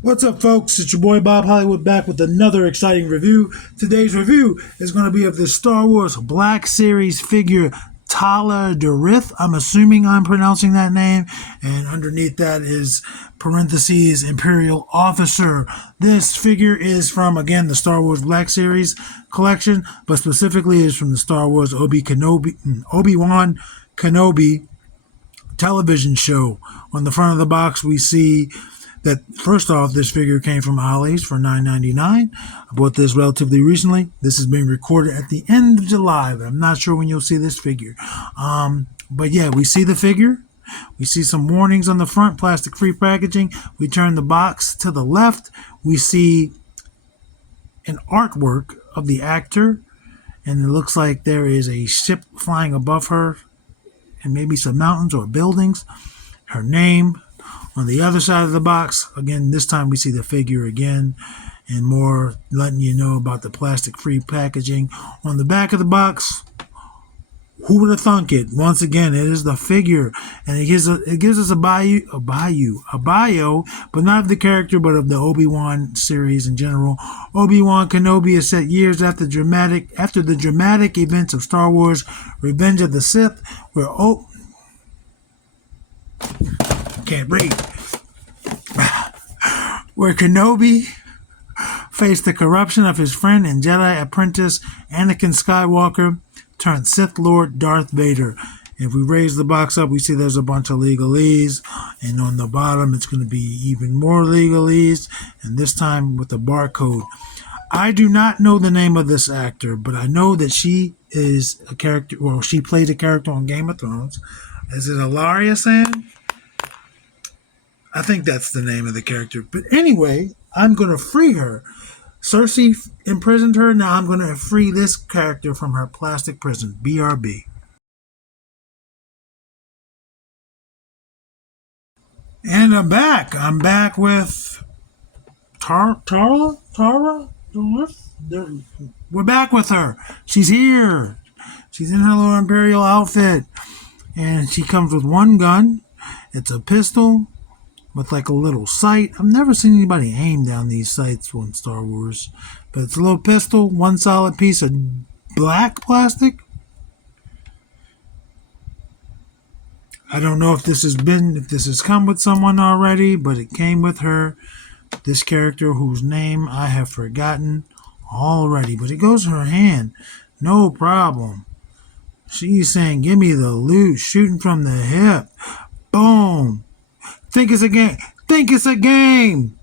What's up, folks? It's your boy Bob Hollywood back with another exciting review. Today's review is going to be of the Star Wars Black Series figure Tala Durith. I'm assuming I'm pronouncing that name. And underneath that is parentheses Imperial Officer. This figure is from, again, the Star Wars Black Series collection, but specifically is from the Star Wars Obi-Wan Kenobi television show. On the front of the box, we see that first off, this figure came from Ollie's for $9.99. I bought this relatively recently. This is being recorded at the end of July, but I'm not sure when you'll see this figure. But yeah, we see the figure. We see some warnings on the front, plastic-free packaging. We turn the box to the left. We see an artwork of the actor, and it looks like there is a ship flying above her, and maybe some mountains or buildings. Her name. On the other side of the box, again, this time we see the figure again and more, letting you know about the plastic-free packaging. On the back of the box, who would have thunk it? Once again, it is the figure, and it gives us a bio, but not of the character, but of the Obi-Wan series in general. Obi-Wan Kenobi is set years after the dramatic events of Star Wars: Revenge of the Sith, where Kenobi faced the corruption of his friend and Jedi apprentice Anakin Skywalker turned Sith Lord Darth Vader. If we raise the box up, we see there's a bunch of legalese, and on the bottom it's going to be even more legalese, and this time with the barcode. I do not know the name of this actor, but I know that she is a character, well, she played a character on Game of Thrones. Is it Ilaria Sand? I think that's the name of the character. But anyway, I'm going to free her. Cersei imprisoned her. Now I'm going to free this character from her plastic prison. BRB. And I'm back. I'm back with Tara? We're back with her. She's here. She's in her little Imperial outfit. And she comes with one gun. It's a pistol with like a little sight. I've never seen anybody aim down these sights on Star Wars, but it's a little pistol, one solid piece of black plastic. I don't know if this has come with someone already, but it came with her. This character whose name I have forgotten already, but it goes in her hand, no problem. She's saying, "Give me the loot," shooting from the hip. Boom. Think it's a game. Think it's a game.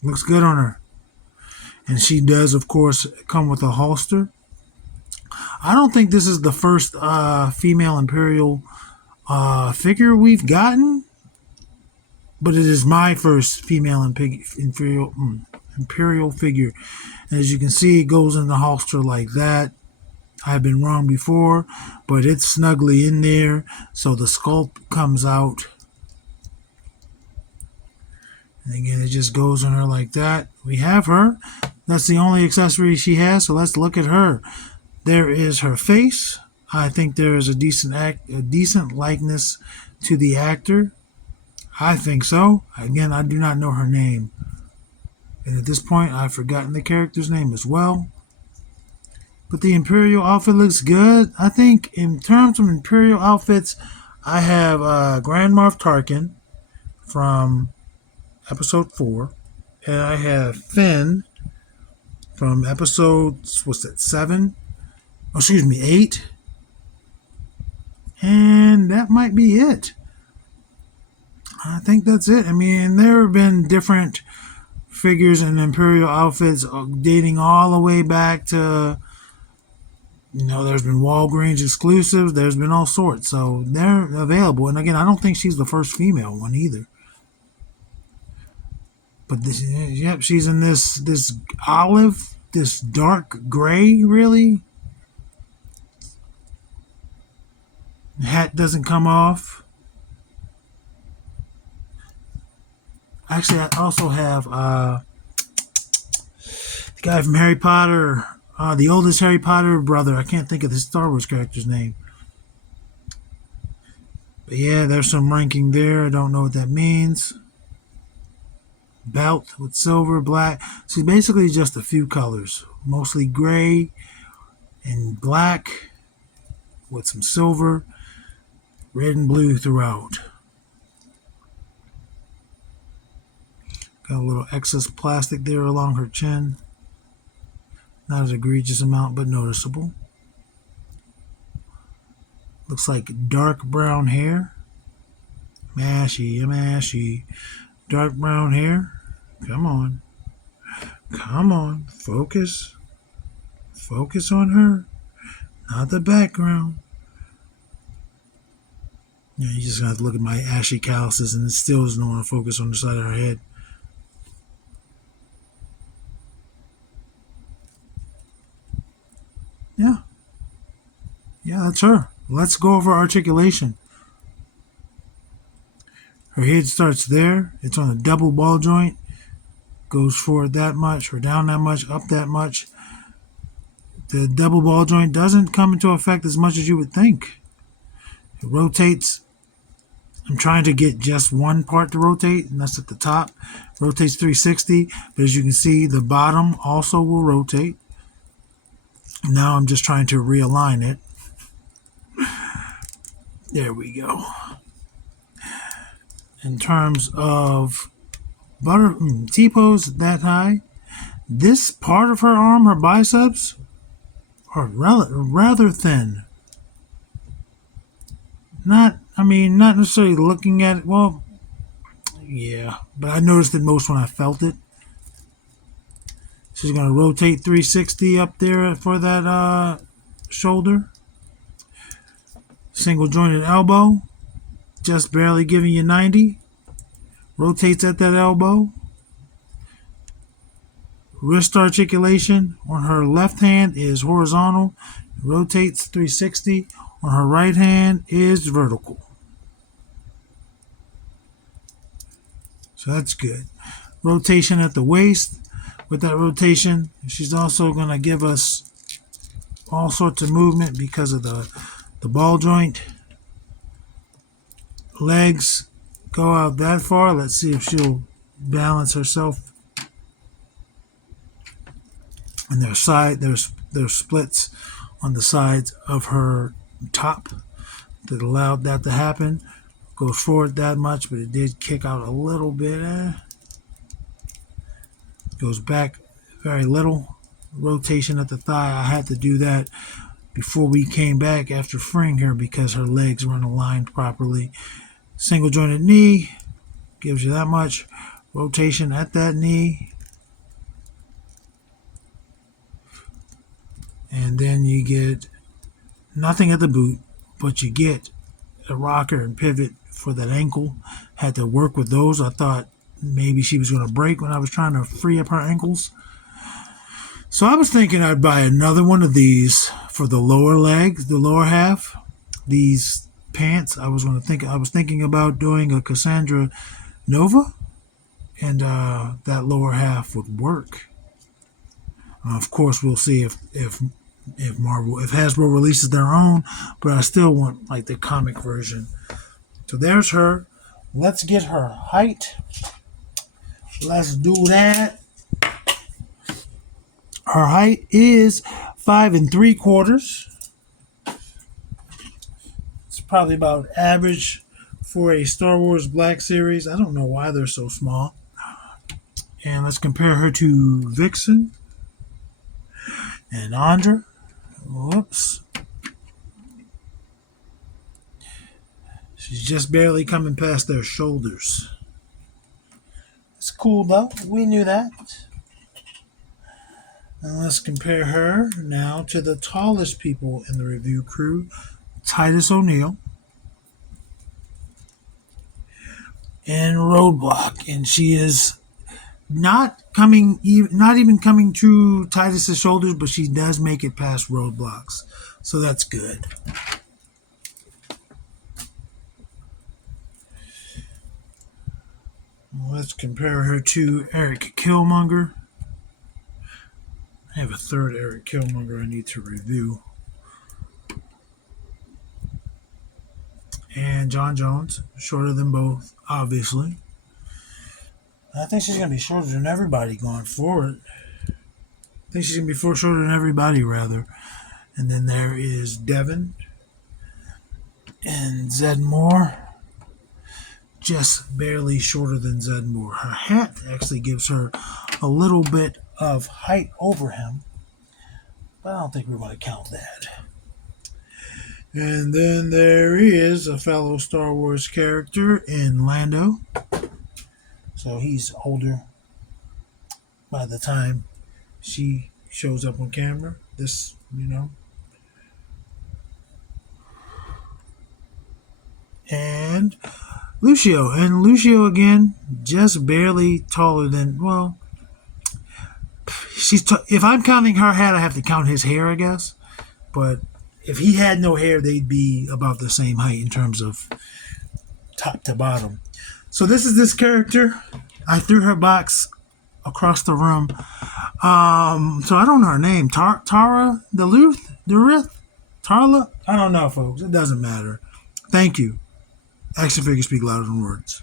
Looks good on her. And she does, of course, come with a holster. I don't think this is the first female Imperial figure we've gotten, but it is my first female Imperial figure. As you can see, it goes in the holster like that. I've been wrong before, but it's snugly in there, so the sculpt comes out. And again, it just goes on her like that. We have her. That's the only accessory she has, so let's look at her. There is her face. I think there is a decent likeness to the actor. I think so. Again, I do not know her name. And at this point, I've forgotten the character's name as well. But the Imperial outfit looks good. I think in terms of Imperial outfits, I have Grand Moff Tarkin from Episode 4. And I have Finn from Episode, 7? Oh, excuse me, 8. And that might be it. I think that's it. I mean, there have been different figures in Imperial outfits dating all the way back to... there's been Walgreens exclusives. There's been all sorts. So they're available. And again, I don't think she's the first female one either. But she's in this olive, this dark gray, really. The hat doesn't come off. Actually, I also have the guy from Harry Potter. The oldest Harry Potter brother. I can't think of the Star Wars character's name. But yeah, there's some ranking there. I don't know what that means. belt with silver, black. So basically just a few colors, mostly gray and black with some silver, red and blue throughout. Got a little excess plastic there along her chin. Not as egregious amount, but noticeable. Looks like dark brown hair. Mashy. Dark brown hair. Come on. Come on. Focus. Focus on her. Not the background. Yeah, you just have to look at my ashy calluses and it still doesn't want to focus on the side of her head. Yeah. Yeah, that's her. Let's go over articulation. Her head starts there. It's on a double ball joint. Goes forward that much or down that much, up that much. The double ball joint doesn't come into effect as much as you would think. It rotates. I'm trying to get just one part to rotate, and that's at the top. Rotates 360, but as you can see, the bottom also will rotate. Now I'm just trying to realign it. There we go. In terms of T-pose that high, this part of her arm, her biceps, are rather thin. Not necessarily looking at it. Well, yeah, but I noticed it most when I felt it. She's going to rotate 360 up there for that shoulder. Single jointed elbow, just barely giving you 90. Rotates at that elbow. Wrist articulation on her left hand is horizontal. Rotates 360. On her right hand is vertical. So that's good. Rotation at the waist. With that rotation, she's also going to give us all sorts of movement because of the ball joint. Legs go out that far. Let's see if she'll balance herself. And there's splits on the sides of her top that allowed that to happen. Goes forward that much, but it did kick out a little bit. Goes back very little. Rotation at the thigh. I had to do that before we came back after freeing her because her legs weren't aligned properly. Single jointed knee gives you that much. Rotation at that knee. And then you get nothing at the boot, but you get a rocker and pivot for that ankle. Had to work with those. I thought maybe she was going to break when I was trying to free up her ankles. So I was thinking I'd buy another one of these for the lower legs, the lower half. These pants, I was thinking about doing a Cassandra Nova, and that lower half would work. Of course, we'll see if Hasbro releases their own, but I still want like the comic version. So there's her. Let's get her height. Let's do that. Her height is 5 3/4. It's probably about average for a Star Wars Black Series. I don't know why they're so small. And let's compare her to Vixen and Andra. Whoops. She's just barely coming past their shoulders. It's cool though. We knew that. And let's compare her now to the tallest people in the review crew, Titus O'Neil and Roadblock. And she is not even coming to Titus's shoulders, but she does make it past Roadblocks. So that's good. Let's compare her to Eric Killmonger. I have a third Eric Killmonger I need to review. And John Jones, shorter than both, obviously. I think she's going to be shorter than everybody going forward. I think she's going to be shorter than everybody, rather. And then there is Devin and Zedmore. Just barely shorter than Zedmore. Her hat actually gives her a little bit of height over him. But I don't think we're going to count that. And then there is a fellow Star Wars character in Lando. So he's older by the time she shows up on camera. And Lucio. And Lucio, again, just barely taller than, well, if I'm counting her hat, I have to count his hair, I guess. But if he had no hair, they'd be about the same height in terms of top to bottom. So this is this character. I threw her box across the room. So I don't know her name. Tara? Durith? Tala? I don't know, folks. It doesn't matter. Thank you. Action figures speak louder than words.